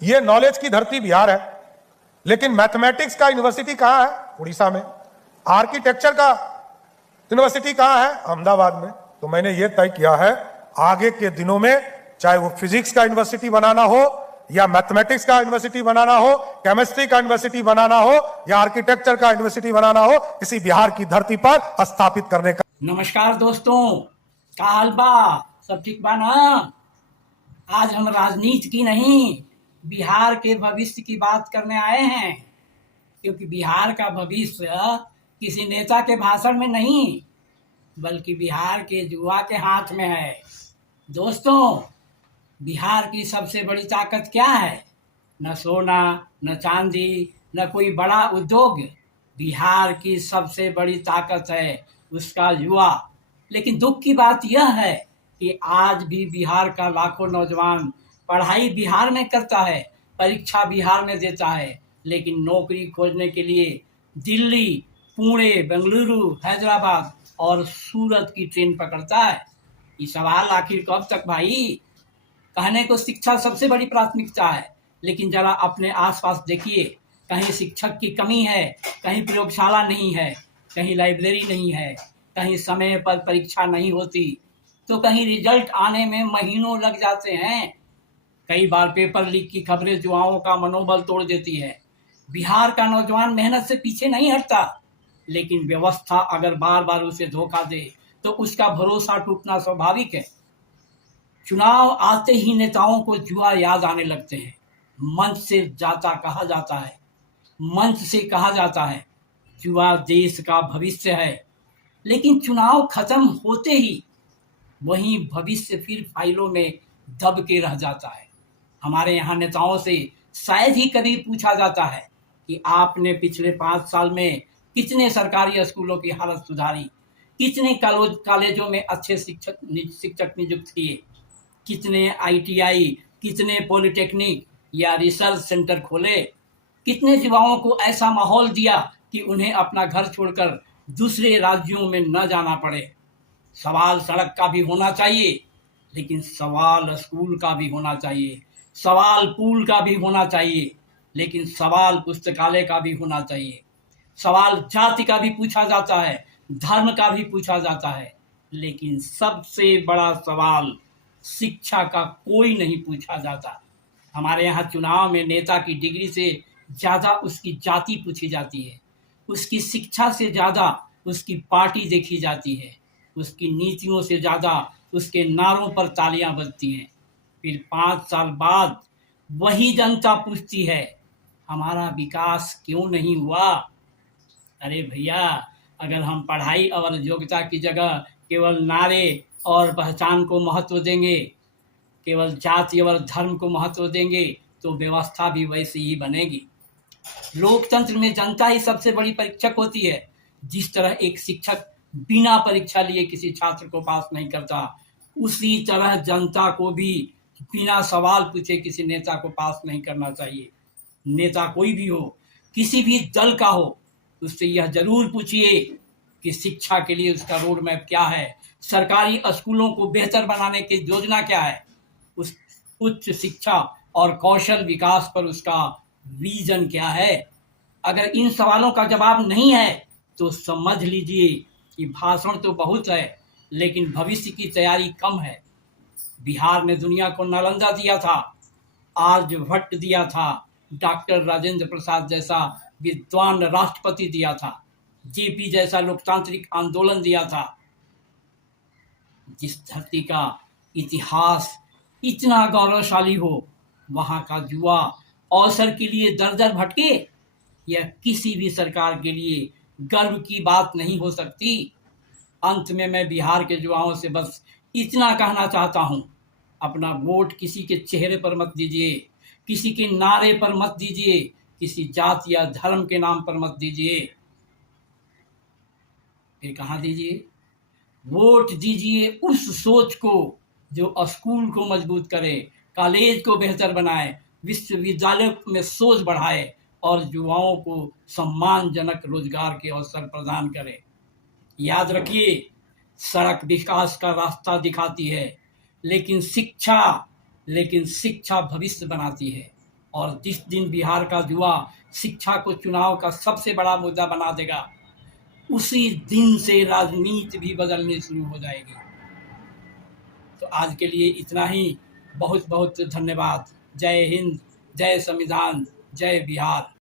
ये नॉलेज की धरती बिहार है, लेकिन मैथमेटिक्स का यूनिवर्सिटी कहां है? उड़ीसा में। आर्किटेक्चर का यूनिवर्सिटी कहां है? अहमदाबाद में। तो मैंने ये तय किया है, आगे के दिनों में चाहे वो फिजिक्स का यूनिवर्सिटी बनाना हो या मैथमेटिक्स का यूनिवर्सिटी बनाना हो, केमिस्ट्री का यूनिवर्सिटी बनाना हो या आर्किटेक्चर का यूनिवर्सिटी बनाना हो, इसी बिहार की धरती पर स्थापित करने का। नमस्कार दोस्तों, का हाल बा? सब ठीक बा ना? आज हम राजनीति की नहीं, बिहार के भविष्य की बात करने आए हैं, क्योंकि बिहार का भविष्य किसी नेता के भाषण में नहीं, बल्कि बिहार के युवा के हाथ में है। दोस्तों, बिहार की सबसे बड़ी ताकत क्या है? न सोना, न चांदी, न कोई बड़ा उद्योग। बिहार की सबसे बड़ी ताकत है उसका युवा। लेकिन दुख की बात यह है कि आज भी बिहार का लाखों नौजवान पढ़ाई बिहार में करता है, परीक्षा बिहार में देता है, लेकिन नौकरी खोजने के लिए दिल्ली, पुणे, बेंगलुरु, हैदराबाद और सूरत की ट्रेन पकड़ता है। ये सवाल आखिर कब तक भाई? कहने को शिक्षा सबसे बड़ी प्राथमिकता है, लेकिन जरा अपने आसपास देखिए, कहीं शिक्षक की कमी है, कहीं प्रयोगशाला नहीं है, कहीं लाइब्रेरी नहीं है, कहीं समय पर परीक्षा नहीं होती, तो कहीं रिजल्ट आने में महीनों लग जाते हैं। कई बार पेपर लीक की खबरें युवाओं का मनोबल तोड़ देती है। बिहार का नौजवान मेहनत से पीछे नहीं हटता, लेकिन व्यवस्था अगर बार बार उसे धोखा दे तो उसका भरोसा टूटना स्वाभाविक है। चुनाव आते ही नेताओं को जुआ याद आने लगते हैं। मंच से कहा जाता है जुआ देश का भविष्य है, लेकिन चुनाव खत्म होते ही वही भविष्य फिर फाइलों में दब के रह जाता है। हमारे यहाँ नेताओं से शायद ही कभी पूछा जाता है कि आपने पिछले 5 साल में कितने सरकारी स्कूलों की हालत सुधारी, कितने कॉलेजों में अच्छे शिक्षक नियुक्त किए, कितने आईटीआई, कितने पॉलिटेक्निक या रिसर्च सेंटर खोले, कितने युवाओं को ऐसा माहौल दिया कि उन्हें अपना घर छोड़कर दूसरे राज्यों में न जाना पड़े। सवाल सड़क का भी होना चाहिए, लेकिन सवाल स्कूल का भी होना चाहिए, सवाल पुल का भी होना चाहिए, लेकिन सवाल पुस्तकालय का भी होना चाहिए। सवाल जाति का भी पूछा जाता है, धर्म का भी पूछा जाता है, लेकिन सबसे बड़ा सवाल शिक्षा का कोई नहीं पूछा जाता। हमारे यहाँ चुनाव में नेता की डिग्री से ज़्यादा उसकी जाति पूछी जाती है, उसकी शिक्षा से ज़्यादा उसकी पार्टी देखी जाती है, उसकी नीतियों से ज़्यादा उसके नारों पर तालियां बजती हैं। फिर 5 साल बाद वही जनता पूछती है, हमारा विकास क्यों नहीं हुआ? अरे भैया, अगर हम पढ़ाई और योग्यता की जगह केवल नारे और पहचान को महत्व देंगे, केवल जाति और धर्म को महत्व देंगे, तो व्यवस्था भी वैसी ही बनेगी। लोकतंत्र में जनता ही सबसे बड़ी परीक्षक होती है। जिस तरह एक शिक्षक बिना परीक्षा लिए किसी छात्र को पास नहीं करता, उसी तरह जनता को भी बिना सवाल पूछे किसी नेता को पास नहीं करना चाहिए। नेता कोई भी हो, किसी भी दल का हो, उससे यह जरूर पूछिए कि शिक्षा के लिए उसका रोड मैप क्या है, सरकारी स्कूलों को बेहतर बनाने की योजना क्या है, उस उच्च शिक्षा और कौशल विकास पर उसका विजन क्या है। अगर इन सवालों का जवाब नहीं है तो समझ लीजिए कि भाषण तो बहुत है, लेकिन भविष्य की तैयारी कम है। बिहार ने दुनिया को नालंदा दिया था, आर्यभट्ट दिया था, डॉक्टर राजेंद्र प्रसाद जैसा विद्वान राष्ट्रपति दिया था, जेपी जैसा लोकतांत्रिक आंदोलन दिया था। जिस धरती का इतिहास इतना गौरवशाली हो, वहां का युवा अवसर के लिए दर दर भटके, यह किसी भी सरकार के लिए गर्व की बात नहीं हो सकती। अंत में मैं बिहार के युवाओं से बस इतना कहना चाहता हूं, अपना वोट किसी के चेहरे पर मत दीजिए, किसी के नारे पर मत दीजिए, किसी जाति या धर्म के नाम पर मत दीजिए। फिर कहाँ दीजिए? वोट दीजिए उस सोच को जो स्कूल को मजबूत करे, कॉलेज को बेहतर बनाए, विश्वविद्यालय में सोच बढ़ाए और युवाओं को सम्मानजनक रोजगार के अवसर प्रदान करे। याद रखिए, सड़क विकास का रास्ता दिखाती है, लेकिन शिक्षा भविष्य बनाती है। और जिस दिन बिहार का युवा शिक्षा को चुनाव का सबसे बड़ा मुद्दा बना देगा, उसी दिन से राजनीति भी बदलनी शुरू हो जाएगी। तो आज के लिए इतना ही। बहुत बहुत धन्यवाद। जय हिंद, जय संविधान, जय बिहार।